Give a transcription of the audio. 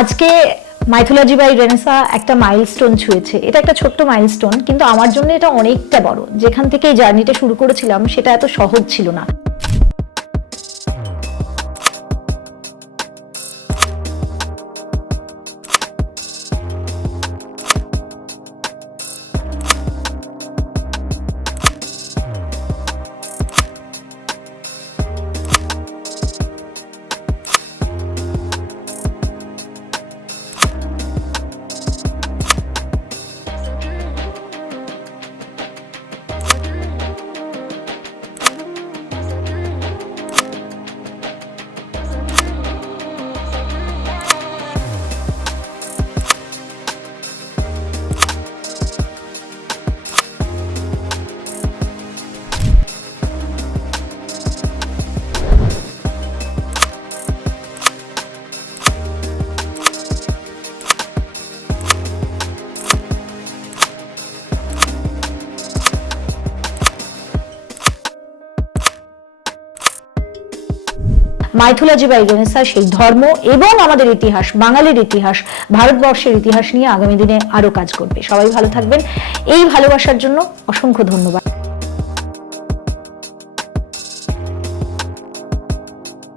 আজকে mythology by Renaissance একটা milestone ছুঁয়েছে। এটা একটা ছোট্ট মাইলস্টোন, কিন্তু আমার জন্য এটা অনেকটা বড়। যেখান থেকে এই জার্নিটা শুরু করেছিলাম সেটা এত সহজ ছিল না। মাইথোলজি বাই রেনেসা সেই ধর্ম এবং আমাদের ইতিহাস, বাঙালির ইতিহাস, ভারতবর্ষের ইতিহাস নিয়ে আগামী দিনে আরো কাজ করবে। সবাই ভালো থাকবেন। এই ভালোবাসার জন্য অসংখ্য ধন্যবাদ।